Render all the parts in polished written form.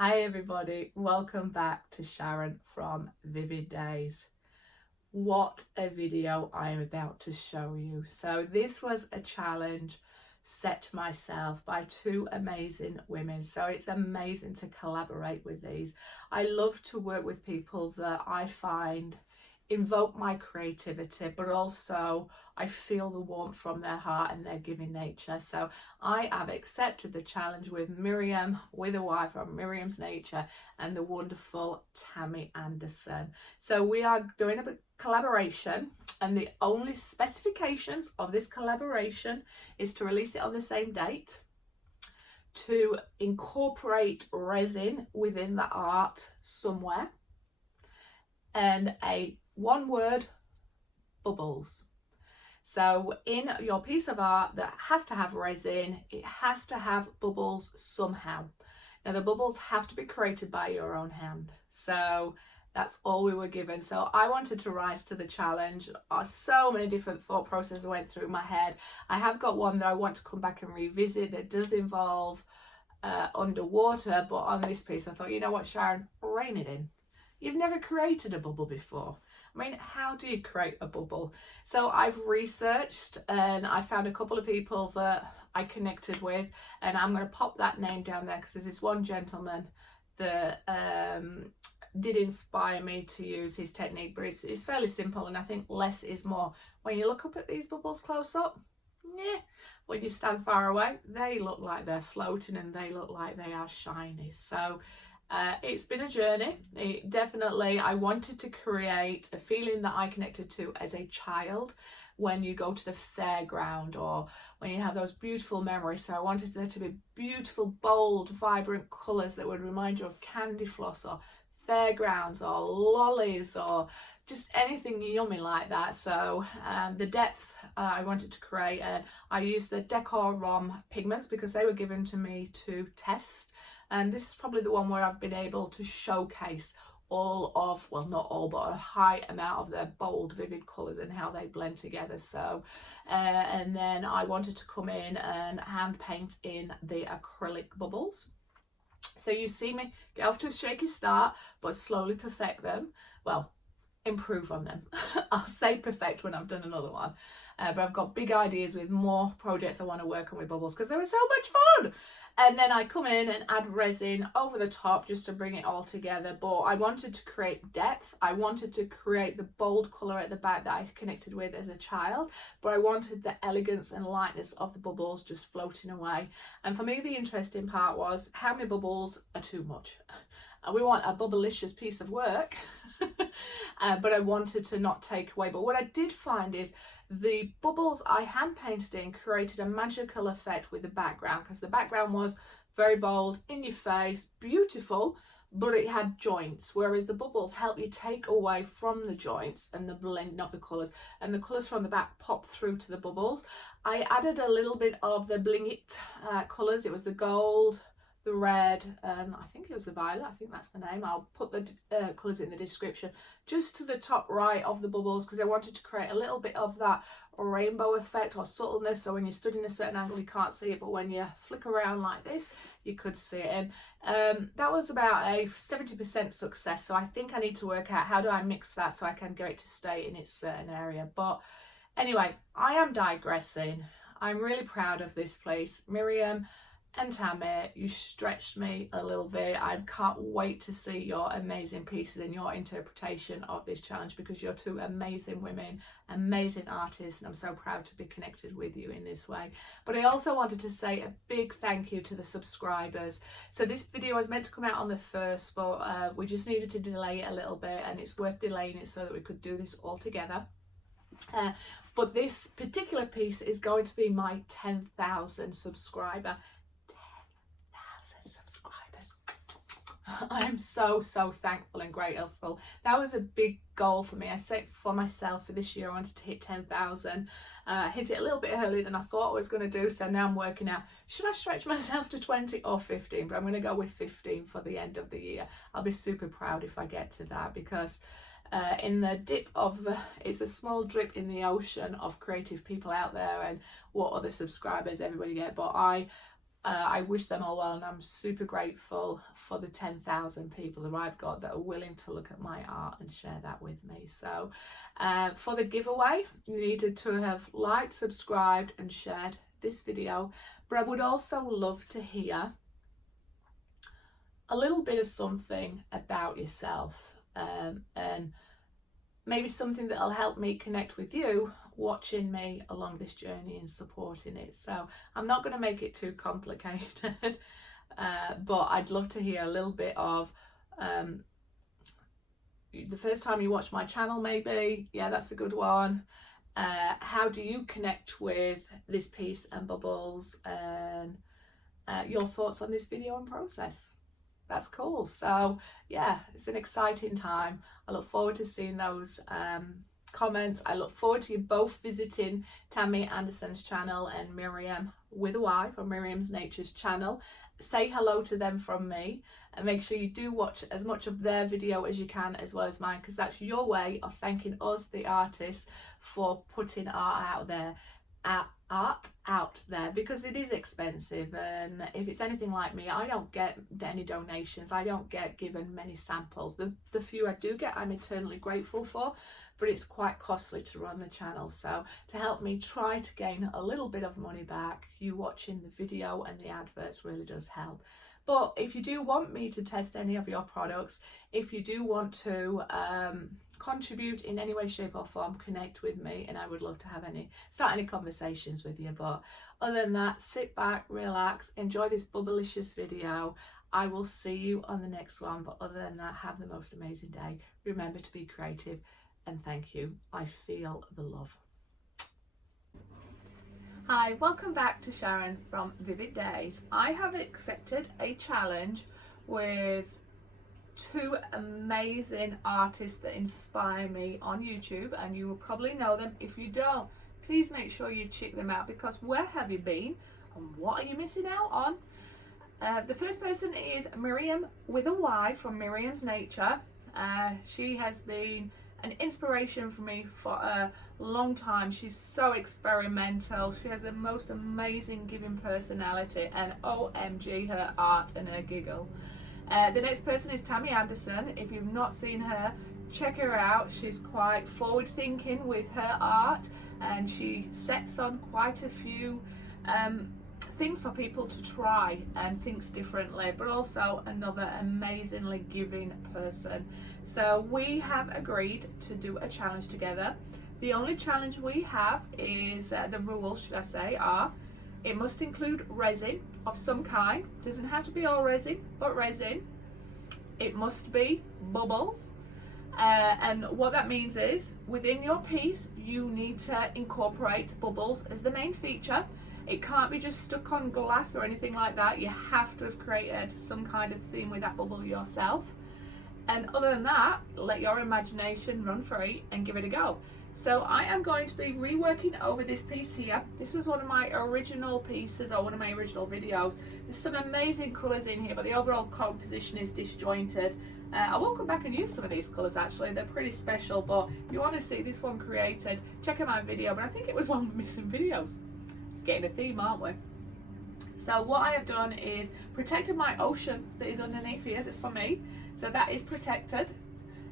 Hi everybody, welcome back to Sharon from Vivid Days. What a video I am about to show you. So this was a challenge set to myself by two amazing women. So it's amazing to collaborate with these. I love to work with people that I find invoke my creativity, but also I feel the warmth from their heart and their giving nature. So I have accepted the challenge with Myriam, with a Y from Myriams Nature, and the wonderful Tammy Anderson. So we are doing a collaboration, and the only specifications of this collaboration is to release it on the same date, to incorporate resin within the art somewhere, and a one word, bubbles. So in your piece of art that has to have resin, it has to have bubbles somehow. Now the bubbles have to be created by your own hand. So that's all we were given. So I wanted to rise to the challenge. So many different thought processes went through my head. I have got one that I want to come back and revisit that does involve underwater, but on this piece I thought, you know what, Sharon, rein it in. You've never created a bubble before. I mean, how do you create a bubble? So I've researched and I found a couple of people that I connected with, and I'm going to pop that name down there because there's this one gentleman that did inspire me to use his technique, but it's fairly simple, and I think less is more. When you look up at these bubbles close up, yeah, when you stand far away, they look like they're floating and they look like they are shiny. So it's been a journey. I wanted to create a feeling that I connected to as a child when you go to the fairground or when you have those beautiful memories. So I wanted there to be beautiful, bold, vibrant colours that would remind you of candy floss or fairgrounds or lollies or just anything yummy like that. So the depth I wanted to create, I used the Decor Rom pigments because they were given to me to test. And this is probably the one where I've been able to showcase all of, well, not all, but a high amount of their bold, vivid colours and how they blend together. So, and then I wanted to come in and hand paint in the acrylic bubbles. So you see me get off to a shaky start, but slowly perfect them. Well, improve on them. I'll say perfect when I've done another one. But I've got big ideas with more projects I want to work on with bubbles because they were so much fun. And then I come in and add resin over the top just to bring it all together. But I wanted to create depth. I wanted to create the bold colour at the back that I connected with as a child. But I wanted the elegance and lightness of the bubbles just floating away. And for me, the interesting part was how many bubbles are too much. And we want a bubblicious piece of work. But I wanted to not take away. But what I did find is the bubbles I hand painted in created a magical effect with the background, because the background was very bold, in your face, beautiful, but it had joints, whereas the bubbles help you take away from the joints and the blending of the colours, and the colours from the back pop through to the bubbles. I added a little bit of the bling it colours. It was the gold, the red, and I think it was the violet. I think that's the name. I'll put the colours in the description, just to the top right of the bubbles, because I wanted to create a little bit of that rainbow effect or subtleness, so when you stood in a certain angle you can't see it, but when you flick around like this you could see it. And that was about a 70% success, so I think I need to work out how do I mix that so I can get it to stay in its certain area. But anyway, I am digressing. I'm really proud of this place. Myriam and Tammy, you stretched me a little bit. I can't wait to see your amazing pieces and your interpretation of this challenge, because you're two amazing women, amazing artists, and I'm so proud to be connected with you in this way. But I also wanted to say a big thank you to the subscribers. So this video was meant to come out on the 1st, but we just needed to delay it a little bit, and it's worth delaying it so that we could do this all together. But this particular piece is going to be my 10,000 subscriber. Subscribers. I am so thankful and grateful. That was a big goal for me. I set for myself for this year I wanted to hit 10,000. Hit it a little bit earlier than I thought I was going to do, so now I'm working out, should I stretch myself to 20 or 15? But I'm going to go with 15 for the end of the year. I'll be super proud if I get to that, because in the dip of it's a small drip in the ocean of creative people out there and what other subscribers everybody get, but I I wish them all well, and I'm super grateful for the 10,000 people that I've got that are willing to look at my art and share that with me. So for the giveaway, you needed to have liked, subscribed and shared this video, but I would also love to hear a little bit of something about yourself, and maybe something that'll help me connect with you watching me along this journey and supporting it. So I'm not going to make it too complicated, but I'd love to hear a little bit of the first time you watch my channel, maybe, yeah, that's a good one. How do you connect with this piece and bubbles, and your thoughts on this video and process. That's cool. So yeah, it's an exciting time. I look forward to seeing those comments. I look forward to you both visiting Tammy Anderson's channel and Myriam with a Y from Myriams Nature's channel. Say hello to them from me, and make sure you do watch as much of their video as you can, as well as mine, because that's your way of thanking us, the artists, for putting art out there. Because it is expensive, and if it's anything like me, I don't get any donations, I don't get given many samples. The few I do get, I'm eternally grateful for, but it's quite costly to run the channel. So to help me try to gain a little bit of money back, you watching the video and the adverts really does help. But if you do want me to test any of your products, if you do want to contribute in any way, shape or form, connect with me, and I would love to start any conversations with you. But other than that, sit back, relax, enjoy this bubblicious video. I will see you on the next one. But other than that, have the most amazing day. Remember to be creative, and thank you. I feel the love. Hi, welcome back to Sharon from Vivid Days. I have accepted a challenge with two amazing artists that inspire me on YouTube, and you will probably know them. If you don't, please make sure you check them out, because where have you been and what are you missing out on? The first person is Myriam with a Y from Myriams Nature. She has been an inspiration for me for a long time. She's so experimental. She has the most amazing giving personality, and OMG her art and her giggle. The next person is Tammy Anderson. If you've not seen her, check her out. She's quite forward thinking with her art, and she sets on quite a few things for people to try, and thinks differently, but also another amazingly giving person. So we have agreed to do a challenge together. The only challenge we have is, the rules should I say, are it must include resin of some kind. Doesn't have to be all resin, but resin. It must be bubbles. And what that means is, within your piece, you need to incorporate bubbles as the main feature. It can't be just stuck on glass or anything like that. You have to have created some kind of theme with that bubble yourself. And other than that, let your imagination run free and give it a go. So I am going to be reworking over this piece here. This was one of my original pieces, or one of my original videos. There's some amazing colours in here, but the overall composition is disjointed. I will come back and use some of these colours actually, they're pretty special, but if you want to see this one created, check out my video. But I think it was one of the missing videos. Getting a theme, aren't we? So what I have done is protected my ocean that is underneath here, that's for me. So that is protected.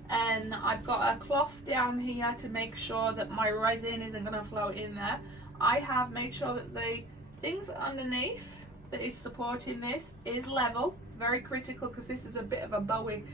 And I've got a cloth down here to make sure that my resin isn't going to float in there. I have made sure that the things underneath that is supporting this is level. Very critical, because this is a bit of a Bowie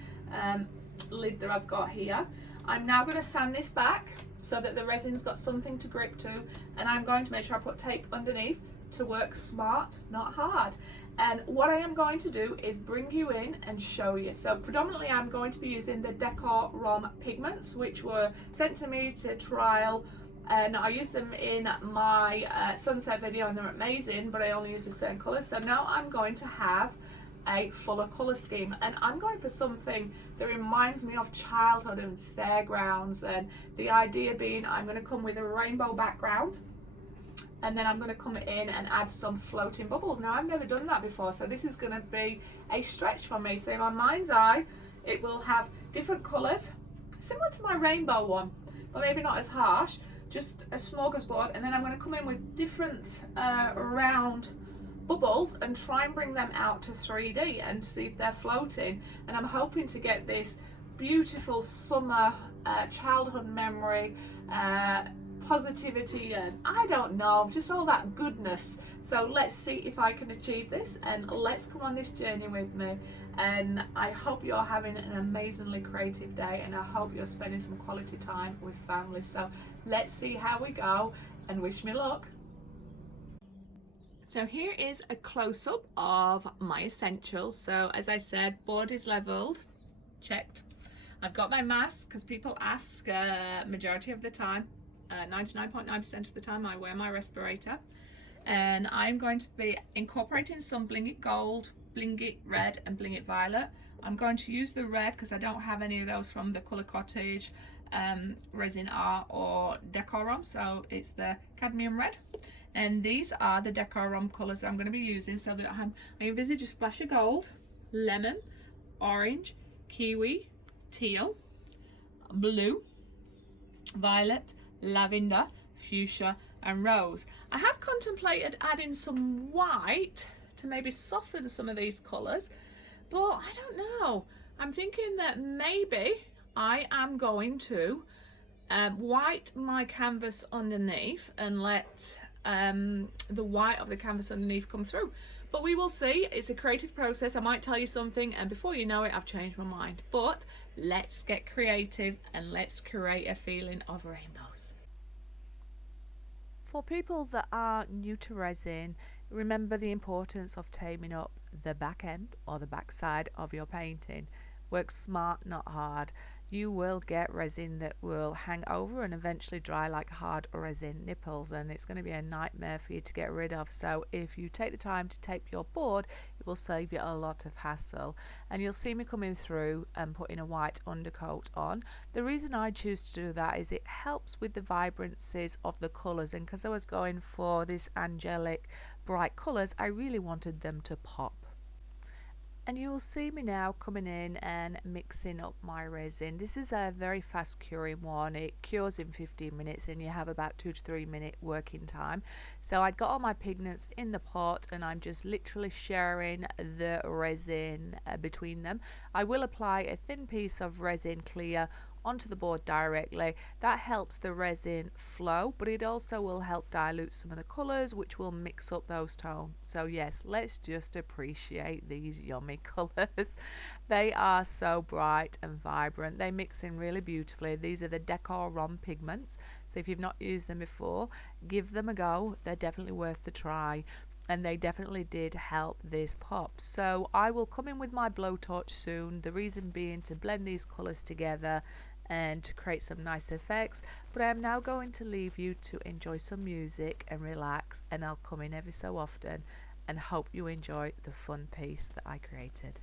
lid that I've got here. I'm now going to sand this back so that the resin's got something to grip to, and I'm going to make sure I put tape underneath to work smart, not hard. And what I am going to do is bring you in and show you. So predominantly I'm going to be using the Decor Rom pigments, which were sent to me to trial, and I used them in my sunset video, and they're amazing, but I only use a certain colour. So now I'm going to have a fuller colour scheme, and I'm going for something that reminds me of childhood and fairgrounds. And the idea being, I'm going to come with a rainbow background, and then I'm going to come in and add some floating bubbles. Now I've never done that before, so this is going to be a stretch for me. So in my mind's eye, it will have different colours, similar to my rainbow one, but maybe not as harsh, just a smorgasbord. And then I'm going to come in with different round bubbles and try and bring them out to 3D and see if they're floating. And I'm hoping to get this beautiful summer childhood memory, positivity, and I don't know, just all that goodness. So let's see if I can achieve this, and let's come on this journey with me. And I hope you're having an amazingly creative day, and I hope you're spending some quality time with family. So let's see how we go, and wish me luck. So here is a close-up of my essentials. So as I said, board is leveled, checked. I've got my mask because people ask majority of the time, 99.9% of the time I wear my respirator. And I'm going to be incorporating some Bling It Gold, Bling It Red and Bling It Violet. I'm going to use the red because I don't have any of those from the Colour Cottage, Resin Art or Decorum, so it's the cadmium red. And these are the Decorum colours that I'm going to be using. So that I envisage a splash of gold, lemon, orange, kiwi, teal, blue, violet, lavender, fuchsia and rose. I have contemplated adding some white to maybe soften some of these colours, but I don't know. I'm thinking that maybe I am going to white my canvas underneath and let the white of the canvas underneath come through. But we will see. It's a creative process. I might tell you something and before you know it, I've changed my mind. But let's get creative and let's create a feeling of rainbows. For people that are new to resin, remember the importance of taming up the back end or the back side of your painting. Work smart, not hard. You will get resin that will hang over and eventually dry like hard resin nipples, and it's going to be a nightmare for you to get rid of. So if you take the time to tape your board, it will save you a lot of hassle. And you'll see me coming through and putting a white undercoat on. The reason I choose to do that is it helps with the vibrancies of the colours, and because I was going for this angelic bright colours, I really wanted them to pop. And you will see me now coming in and mixing up my resin. This is a very fast curing one. It cures in 15 minutes and you have about 2 to 3 minute working time. So I'd got all my pigments in the pot and I'm just literally sharing the resin between them. I will apply a thin piece of resin clear onto the board directly. That helps the resin flow, but it also will help dilute some of the colours, which will mix up those tones. So yes, let's just appreciate these yummy colours. They are so bright and vibrant. They mix in really beautifully. These are the Decorum pigments, so if you've not used them before, give them a go. They're definitely worth the try. And they definitely did help this pop. So I will come in with my blowtorch soon, the reason being to blend these colours together and to create some nice effects. But I am now going to leave you to enjoy some music and relax, and I'll come in every so often and hope you enjoy the fun piece that I created.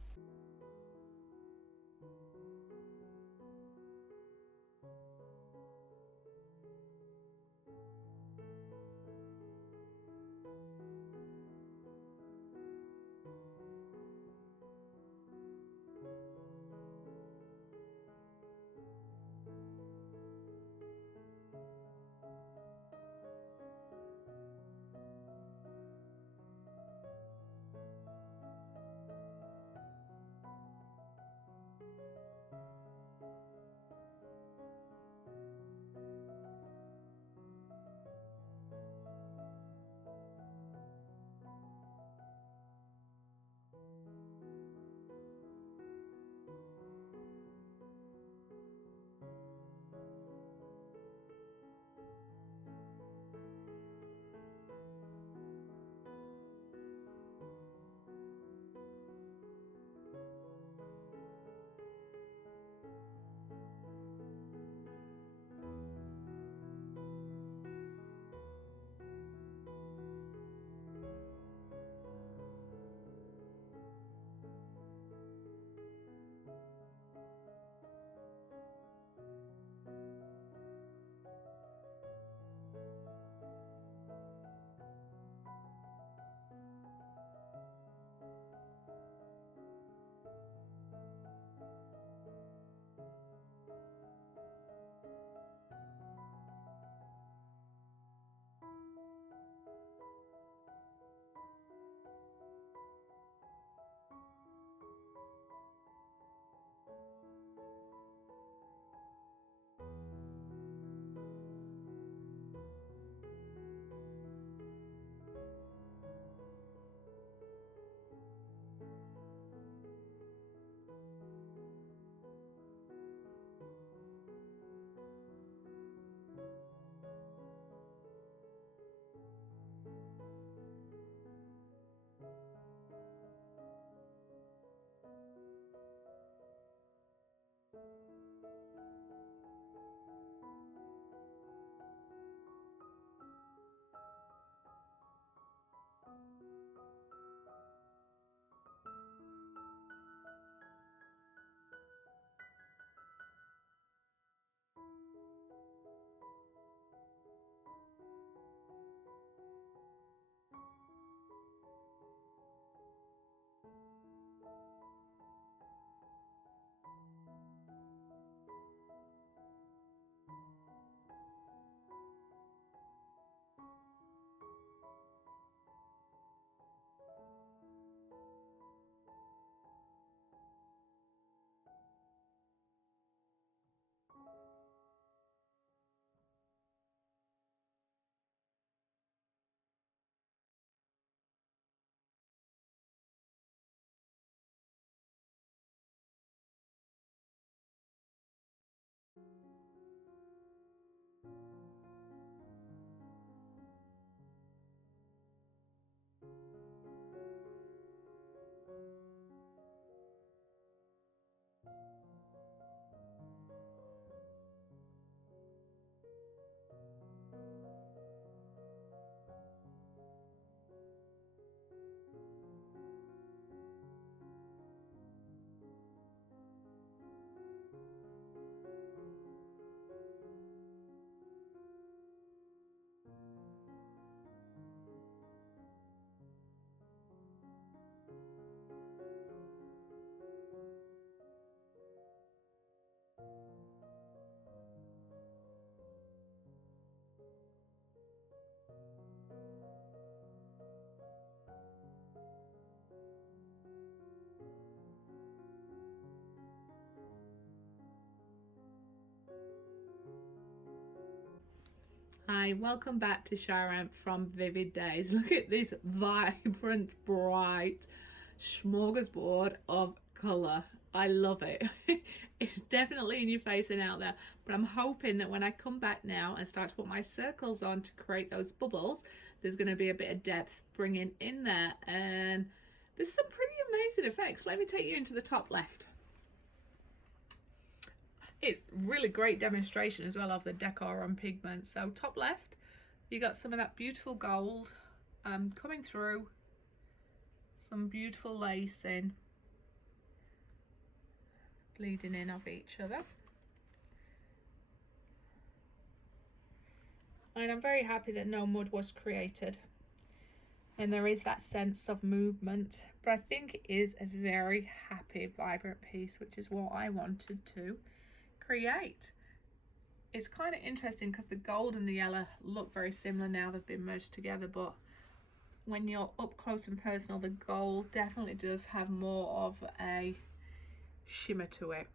Hi, welcome back to Sharon from Vivid Days. Look at this vibrant, bright smorgasbord of colour. I love it. It's definitely in your face and out there, but I'm hoping that when I come back now and start to put my circles on to create those bubbles, there's going to be a bit of depth bringing in there, and there's some pretty amazing effects. Let me take you into the top left. It's really great demonstration as well of the decor on Pigments. So top left, you got some of that beautiful gold coming through, some beautiful lacing, bleeding in of each other. And I'm very happy that no mud was created. And there is that sense of movement, but I think it is a very happy, vibrant piece, which is what I wanted to create. It's kind of interesting because the gold and the yellow look very similar now they've been merged together, but when you're up close and personal, the gold definitely does have more of a shimmer to it.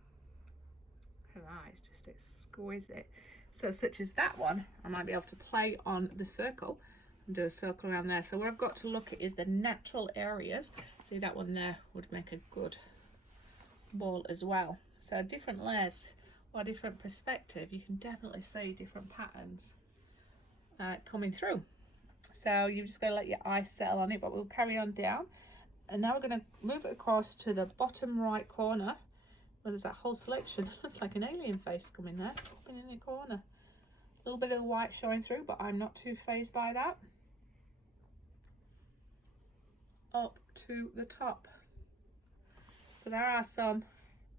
It's just exquisite. So such as that one, I might be able to play on the circle and do a circle around there. So what I've got to look at is the natural areas. See, that one there would make a good ball as well. So different layers or different perspective, you can definitely see different patterns coming through. So you've just got to let your eyes settle on it, but we'll carry on down. And now we're going to move it across to the bottom right corner where there's that whole selection. Looks like an alien face coming there, popping in the corner. A little bit of the white showing through, but I'm not too fazed by that. Up to the top. So there are some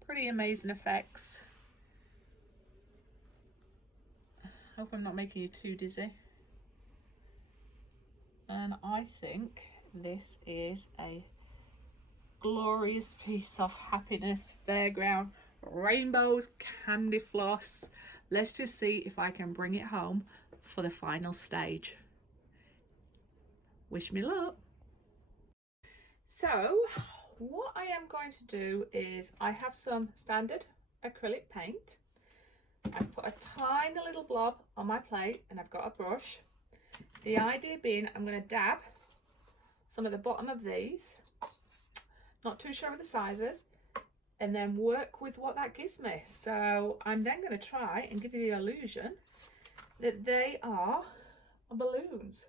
pretty amazing effects. Hope I'm not making you too dizzy. And I think this is a glorious piece of happiness, fairground, rainbows, candy floss. Let's just see if I can bring it home for the final stage. Wish me luck. So what I am going to do is I have some standard acrylic paint. I've put a tiny little blob on my plate and I've got a brush. The idea being I'm going to dab some of the bottom of these, not too sure of the sizes, and then work with what that gives me. So I'm then going to try and give you the illusion that they are balloons.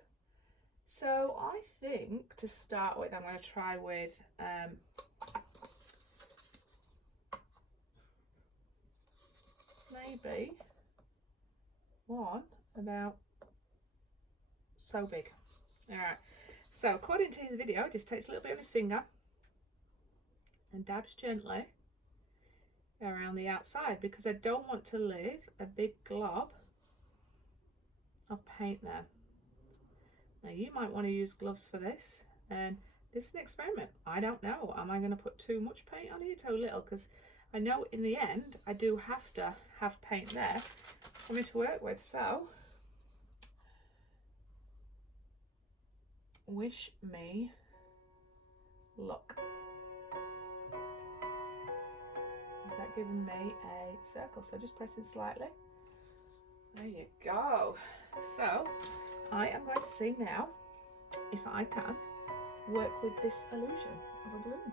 So I think to start with I'm going to try with maybe one about so big. All right, so according to his video, just takes a little bit of his finger and dabs gently around the outside because I don't want to leave a big glob of paint there. Now you might want to use gloves for this, and this is an experiment. I don't know, am I going to put too much paint on here, too little? Because I know in the end I do have to have paint there for me to work with. So wish me luck. Is that giving me a circle? So just pressing slightly. There you go. So I am going to see now if I can work with this illusion of a balloon.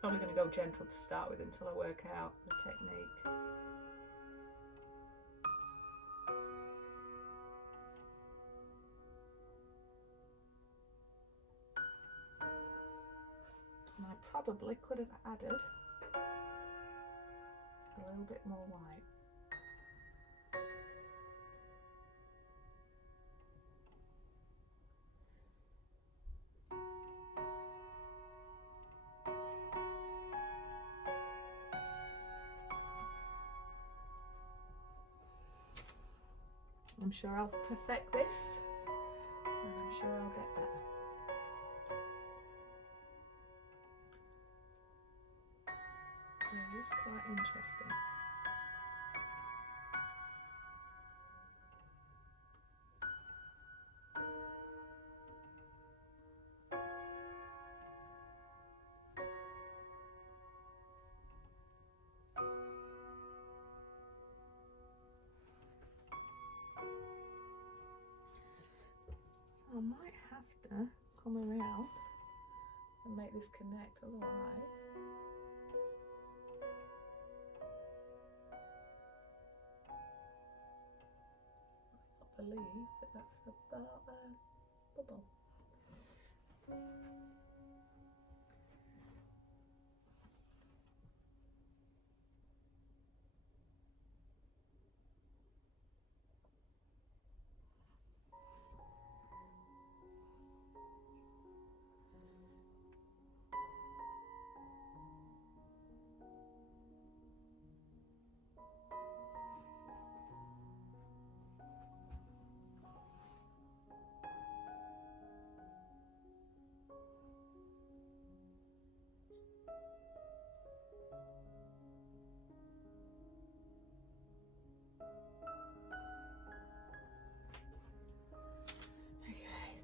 Probably going to go gentle to start with until I work out the technique. And I probably could have added a little bit more white. I'm sure I'll perfect this, and I'm sure I'll get better. It is quite interesting. I might have to come around and make this connect, otherwise I believe that that's about a bubble.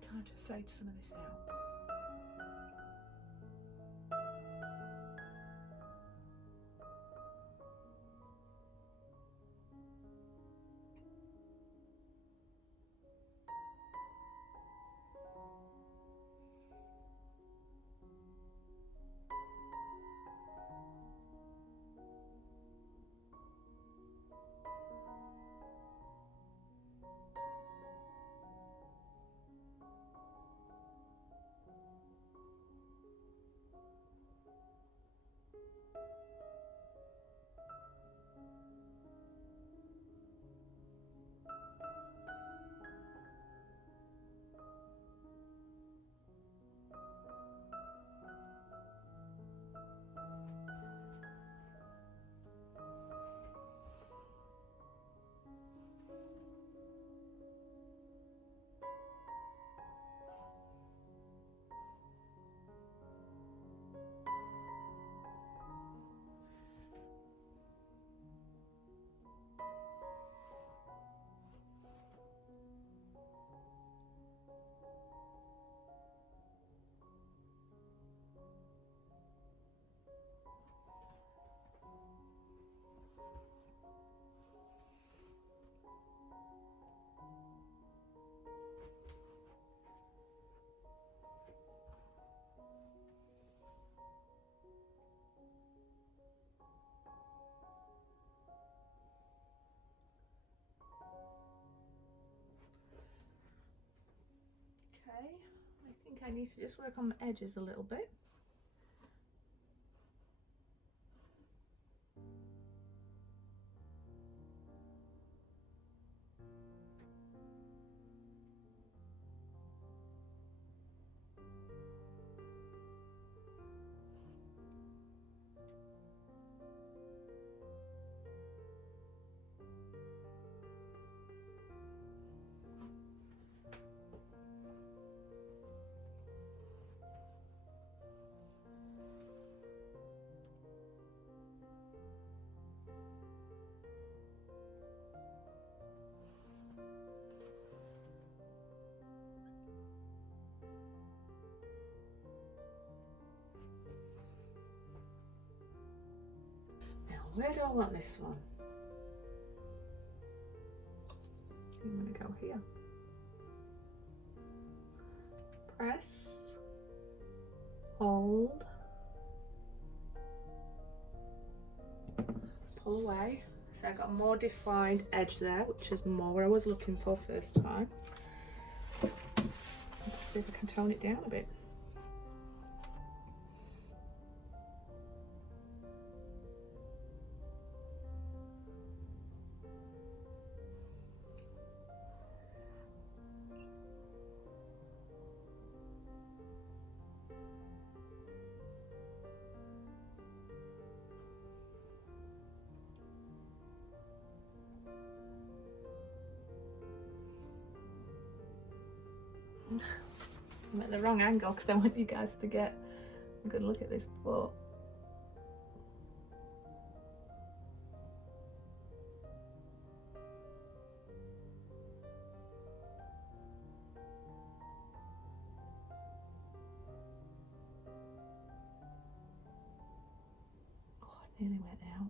Time to fade some of this out. Okay, I think I need to just work on the edges a little bit. Where do I want this one? I'm going to go here. Press, hold, pull away. So I got a more defined edge there, which is more what I was looking for first time. Let's see if I can tone it down a bit. I'm at the wrong angle because I want you guys to get a good look at this, but oh, it nearly went out.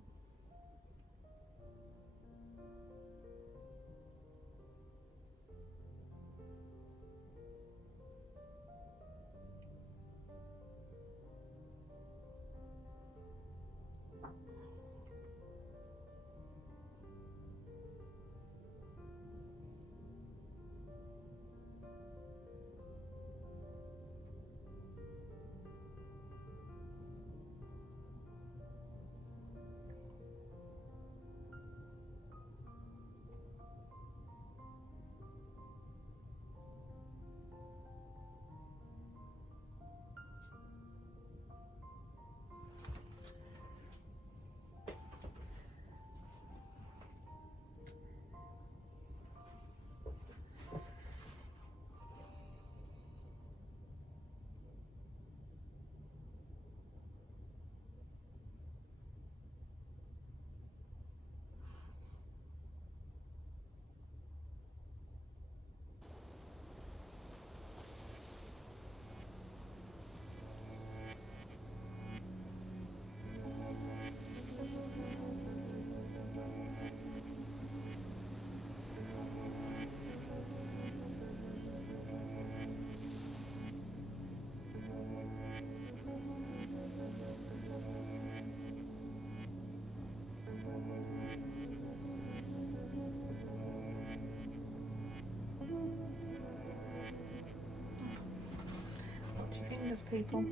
fingers, people.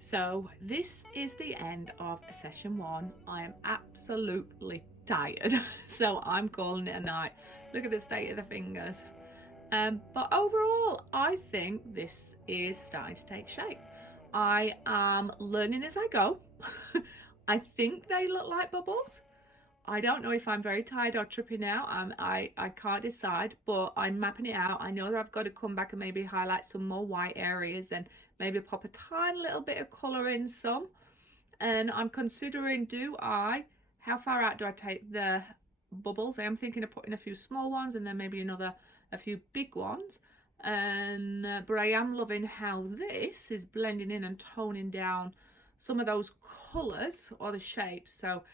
So this is the end of session 1. I am absolutely tired, so I'm calling it a night. Look at the state of the fingers. But overall, I think this is starting to take shape. I am learning as I go. I think they look like bubbles. I don't know if I'm very tired or tripping out. I can't decide, but I'm mapping it out. I know that I've got to come back and maybe highlight some more white areas and maybe pop a tiny little bit of colour in some. And I'm considering, how far out do I take the bubbles? I am thinking of putting a few small ones and then maybe a few big ones. And but I am loving how this is blending in and toning down some of those colours or the shapes. So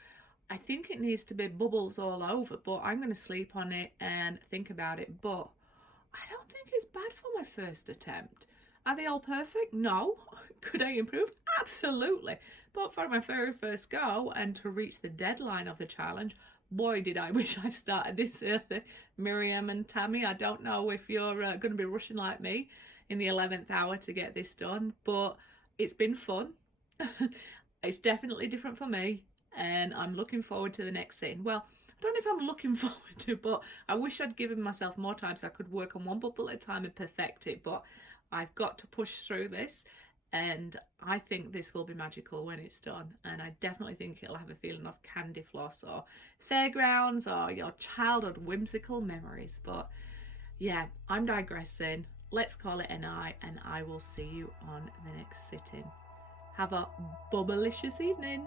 I think it needs to be bubbles all over, but I'm going to sleep on it and think about it. But I don't think it's bad for my first attempt. Are they all perfect? No. Could I improve? Absolutely. But for my very first go and to reach the deadline of the challenge, boy, did I wish I started this early. Myriam and Tammy, I don't know if you're going to be rushing like me in the 11th hour to get this done, but it's been fun. It's definitely different for me, and I'm looking forward to the next scene. Well, I don't know if I'm looking forward to, but I wish I'd given myself more time so I could work on one bubble at a time and perfect it, but I've got to push through this, and I think this will be magical when it's done, and I definitely think it'll have a feeling of candy floss or fairgrounds or your childhood whimsical memories. But yeah, I'm digressing. Let's call it a night, and I will see you on the next sitting. Have a bubblicious evening.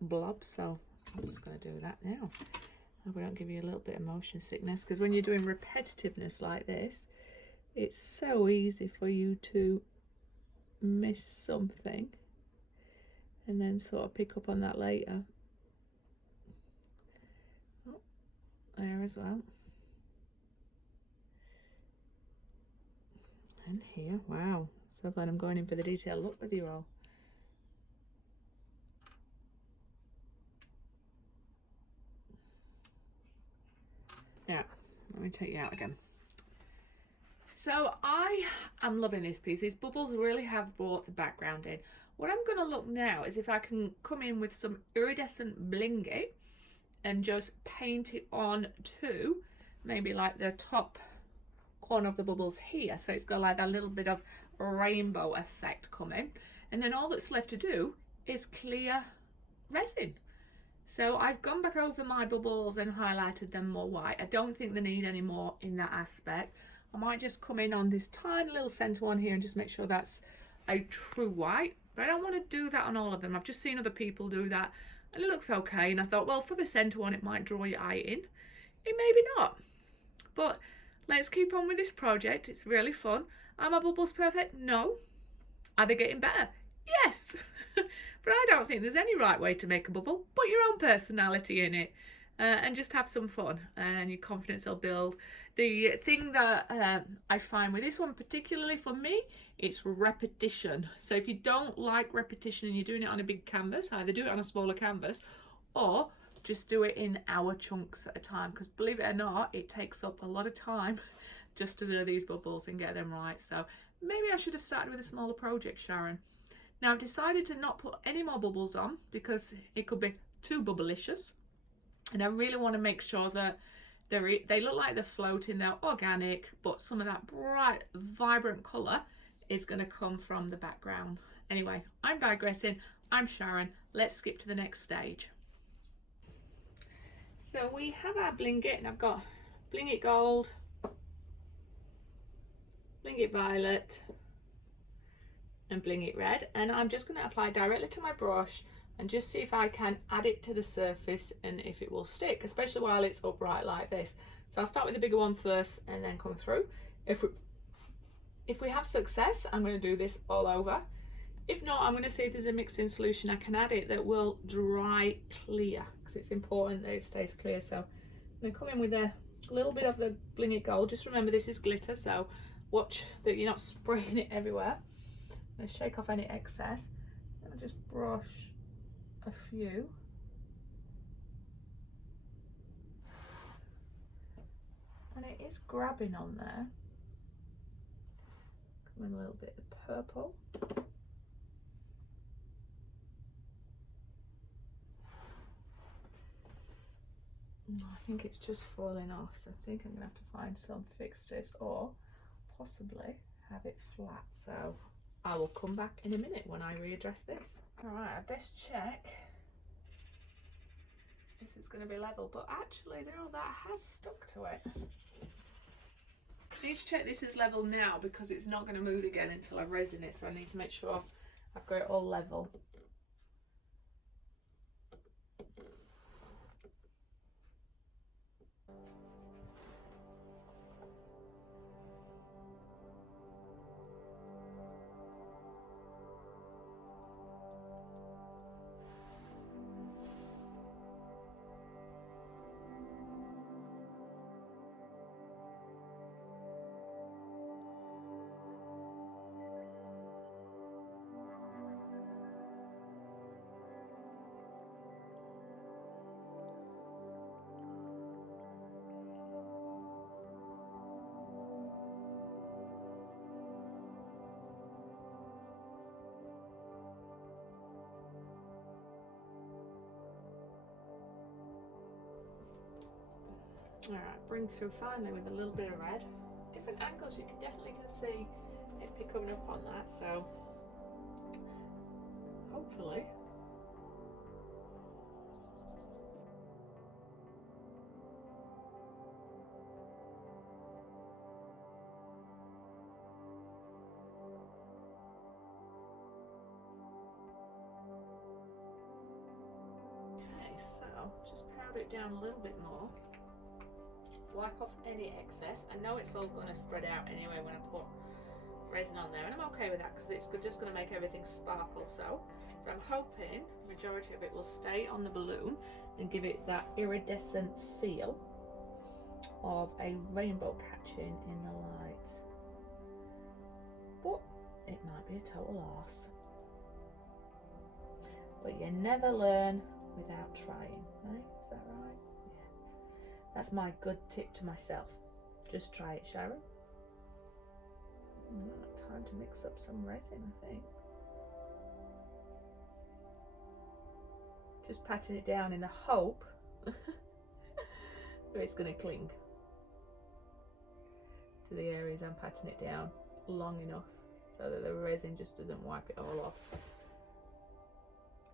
Blob, so I'm just going to do that now. Hope I don't give you a little bit of motion sickness, because when you're doing repetitiveness like this, it's so easy for you to miss something and then sort of pick up on that later. Oh, there as well. And here, wow, so glad I'm going in for the detailed look with you all. Yeah, let me take you out again. So I am loving this piece. These bubbles really have brought the background in. What I'm going to look now is if I can come in with some iridescent blingy and just paint it on to maybe like the top corner of the bubbles here, so it's got like that little bit of rainbow effect coming, and then all that's left to do is clear resin. So I've gone back over my bubbles and highlighted them more white. I don't think they need any more in that aspect. I might just come in on this tiny little center one here and just make sure that's a true white, but I don't want to do that on all of them. I've just seen other people do that and it looks okay, and I thought, well, for the center one it might draw your eye in. It maybe not, but let's keep on with this project. It's really fun. Are my bubbles perfect? No. Are they getting better? Yes. But I don't think there's any right way to make a bubble. Put your own personality in it and just have some fun, and your confidence will build. The thing that I find with this one particularly for me, it's repetition. So if you don't like repetition and you're doing it on a big canvas, either do it on a smaller canvas or just do it in hour chunks at a time, because believe it or not, it takes up a lot of time just to do these bubbles and get them right. So maybe I should have started with a smaller project, Sharon. Now I've decided to not put any more bubbles on because it could be too bubblicious, and I really want to make sure that they look like they're floating, they're organic, but some of that bright, vibrant colour is going to come from the background. Anyway, I'm digressing. I'm Sharon. Let's skip to the next stage. So we have our blinget, and I've got blinget gold, blinget violet, and blinget red, and I'm just going to apply directly to my brush and just see if I can add it to the surface and if it will stick, especially while it's upright like this. So I'll start with the bigger one first and then come through. If If we have success, I'm going to do this all over. If not, I'm going to see if there's a mixing solution I can add it that will dry clear, because it's important that it stays clear. So I'm going to come in with a little bit of the Bling It Gold. Just remember this is glitter, so watch that you're not spraying it everywhere. I'm going to shake off any excess. I'm going to just brush a few. And it is grabbing on there. Come in a little bit of purple. I think it's just falling off, so I think I'm going to have to find some fixes or possibly have it flat. So I will come back in a minute when I readdress this. Alright, I best check this is going to be level, but actually no, that has stuck to it. I need to check this is level now because it's not going to move again until I resin it, so I need to make sure I've got it all level. Alright, bring through finally with a little bit of red. Different angles, you can definitely see it coming up on that, so hopefully. Okay, so just powder it down a little bit more. Wipe off any excess. I know it's all going to spread out anyway when I put resin on there, and I'm okay with that because it's just going to make everything sparkle. So I'm hoping the majority of it will stay on the balloon and give it that iridescent feel of a rainbow catching in the light. But it might be a total arse. But you never learn without trying, right? Is that right? That's my good tip to myself. Just try it, Sharon. Time to mix up some resin, I think. Just patting it down in the hope that it's going to cling to the areas I'm patting it down long enough so that the resin just doesn't wipe it all off.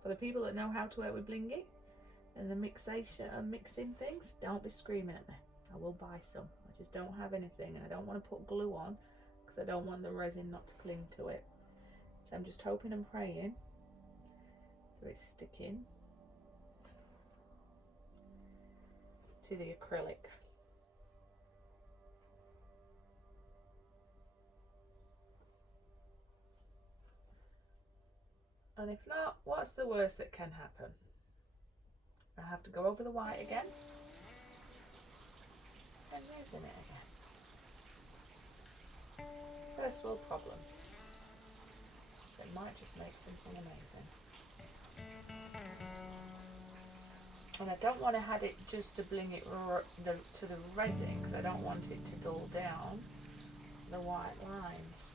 For the people that know how to work with Bling It and the mixing things, don't be screaming at me. I will buy some. I just don't have anything, and I don't want to put glue on because I don't want the resin not to cling to it. So I'm just hoping and praying that it's sticking to the acrylic. And if not, what's the worst that can happen? I have to go over the white again and resin it again. First world problems. It might just make something amazing. And I don't want to add it just to bling it to the resin because I don't want it to dull down the white lines,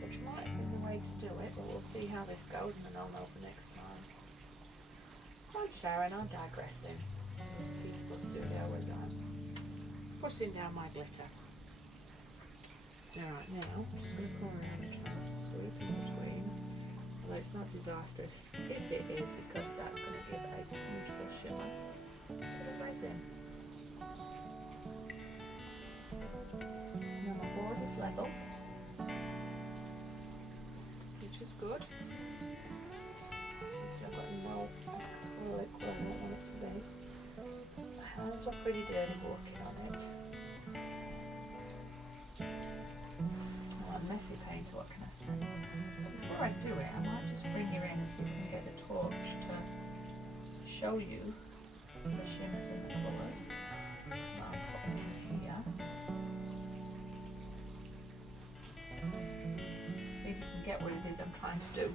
which might be the way to do it, but we'll see how this goes and then I'll know for next time. I'm Sharon, I'm digressing. This peaceful studio was pushing down my glitter. Alright, now I'm just going to come around and try to swoop in between. Although it's not disastrous if it is, because that's going to give a beautiful shimmer to the resin. Now my board is level, which is good. I've got no acrylic where I don't want it to be. My hands are pretty dirty working on it. messy painter, what can I say? But before I do it, I might just bring you in and see if we can get the torch to show you the shimmers and the colours that I'm putting in here. See if you can get what it is I'm trying to do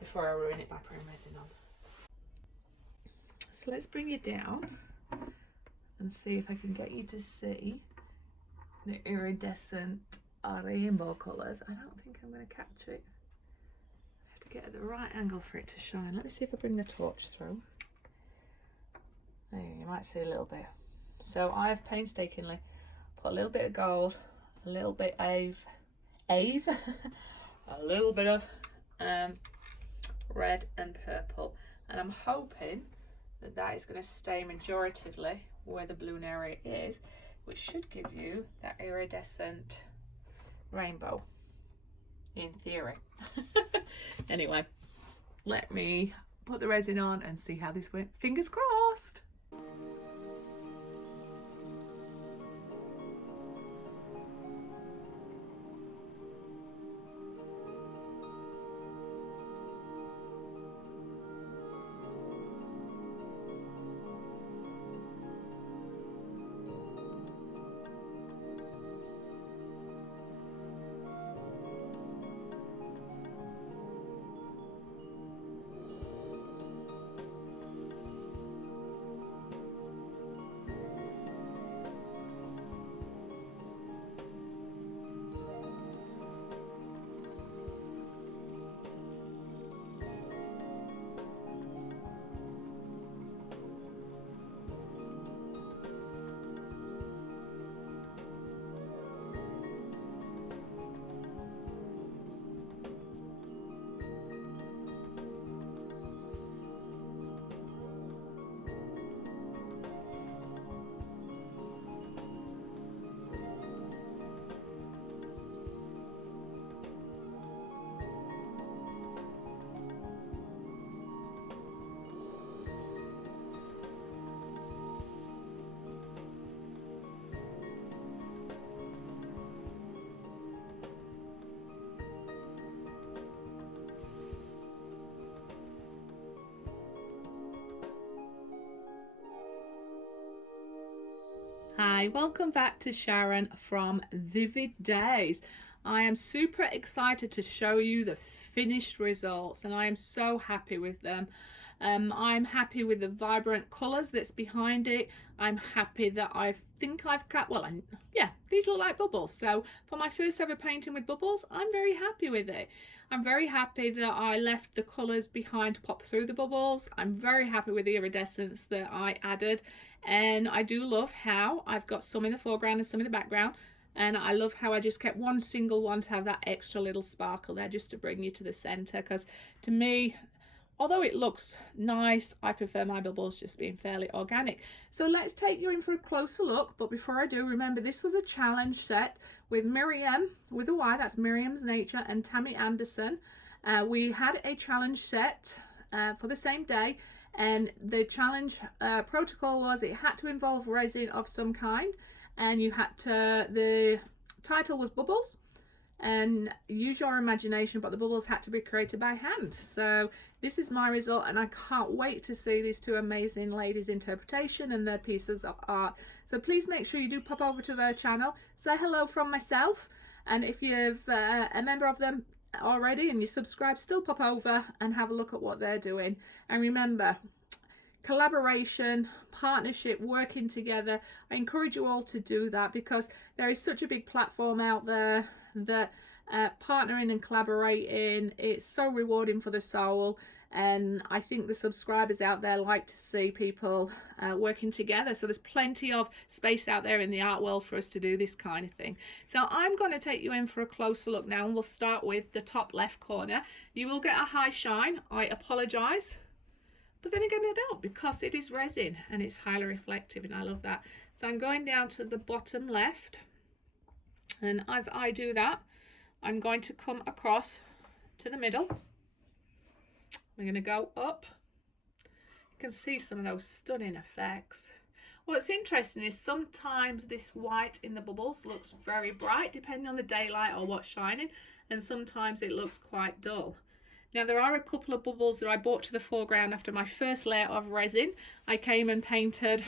before I ruin it by putting resin on. So let's bring you down and see if I can get you to see the iridescent rainbow colours. I don't think I'm going to catch it. I have to get at the right angle for it to shine. Let me see if I bring the torch through. There, you might see a little bit. So I have painstakingly put a little bit of gold, a little bit of a little bit of red and purple, and I'm hoping that that is going to stay majoritively where the blue area is, which should give you that iridescent rainbow in theory. Anyway, let me put the resin on and see how this went. Fingers crossed. Hi, welcome back to Sharon from Vivid Days. I am super excited to show you the finished results and I am so happy with them. I'm happy with the vibrant colours that's behind it. I'm happy that I think I've got, well, yeah, these look like bubbles. So for my first ever painting with bubbles, I'm very happy with it. I'm very happy that I left the colours behind to pop through the bubbles. I'm very happy with the iridescence that I added. And I do love how I've got some in the foreground and some in the background. And I love how I just kept one single one to have that extra little sparkle there just to bring you to the centre. Because to me, although it looks nice, I prefer my bubbles just being fairly organic. So let's take you in for a closer look. But before I do, remember this was a challenge set with Myriam, with a Y, that's Myriams Nature and Tammy Anderson. We had a challenge set for the same day. And the challenge protocol was it had to involve resin of some kind. And you had to, the title was Bubbles. And use your imagination, but the bubbles had to be created by hand. So this is my result and I can't wait to see these two amazing ladies' interpretation and their pieces of art. So please make sure you do pop over to their channel, say hello from myself, and if you're a member of them already and you subscribe, still pop over and have a look at what they're doing. And remember, collaboration, partnership, working together, I encourage you all to do that because there is such a big platform out there that partnering and collaborating, it's so rewarding for the soul. And I think the subscribers out there like to see people working together. So there's plenty of space out there in the art world for us to do this kind of thing. So I'm going to take you in for a closer look now, and we'll start with the top left corner. You will get a high shine. I apologize, but then again I don't, because it is resin and it's highly reflective and I love that. So I'm going down to the bottom left, and as I do that, I'm going to come across to the middle. I'm going to go up. You can see some of those stunning effects. What's interesting is sometimes this white in the bubbles looks very bright depending on the daylight or what's shining, and sometimes it looks quite dull. Now there are a couple of bubbles that I brought to the foreground after my first layer of resin. I came and painted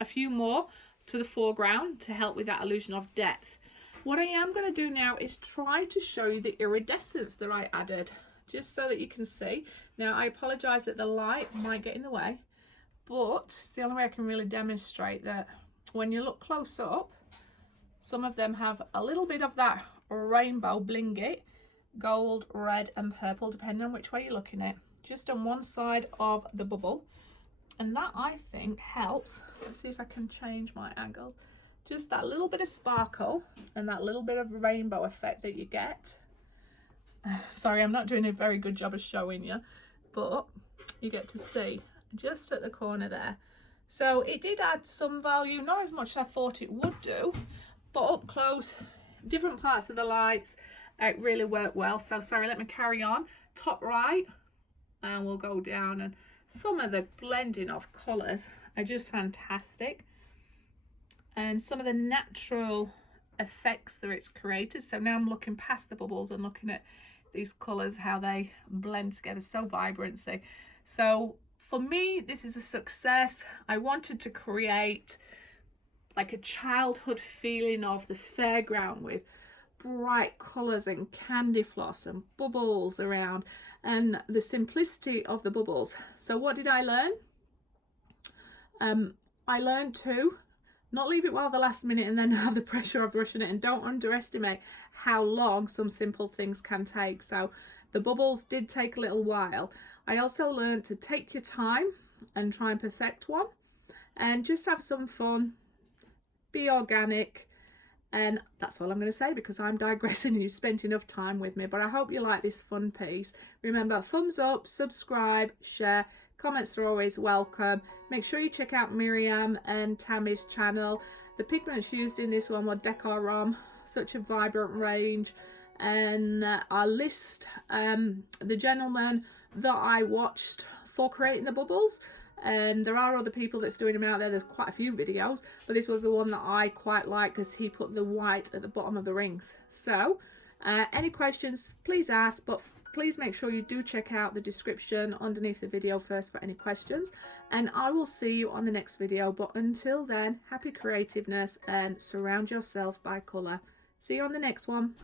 a few more to the foreground to help with that illusion of depth. What I am going to do now is try to show you the iridescence that I added, just so that you can see. Now I apologise that the light might get in the way, but it's the only way I can really demonstrate that when you look close up, some of them have a little bit of that rainbow blingy, gold, red and purple, depending on which way you're looking at, just on one side of the bubble. And that, I think, helps. Let's see if I can change my angles. Just that little bit of sparkle and that little bit of rainbow effect that you get. Sorry, I'm not doing a very good job of showing you, but you get to see just at the corner there. So it did add some value, not as much as I thought it would do, but up close, different parts of the lights, it really worked well. So sorry, let me carry on. Top right, and we'll go down, and some of the blending of colours are just fantastic, and some of the natural effects that it's created. So now I'm looking past the bubbles and looking at these colours, how they blend together so vibrancy. So for me, this is a success. I wanted to create like a childhood feeling of the fairground with bright colours and candy floss and bubbles around, and the simplicity of the bubbles. So what did I learn? I learned to not leave it well the last minute and then have the pressure of rushing it, and don't underestimate how long some simple things can take. So the bubbles did take a little while. I also learned to take your time and try and perfect one, and just have some fun, be organic. And that's all I'm going to say, because I'm digressing and you've spent enough time with me. But I hope you like this fun piece. Remember, thumbs up, subscribe, share, comments are always welcome. Make sure you check out Myriam and Tammy's channel. The pigments used in this one were Decor Rom, such a vibrant range. And I'll list the gentleman that I watched for creating the bubbles. And there are other people that's doing them out there. There's quite a few videos, but this was the one that I quite like because he put the white at the bottom of the rings. So any questions, please ask, but please make sure you do check out the description underneath the video first for any questions, and I will see you on the next video. But until then, happy creativeness and surround yourself by colour. See you on the next one.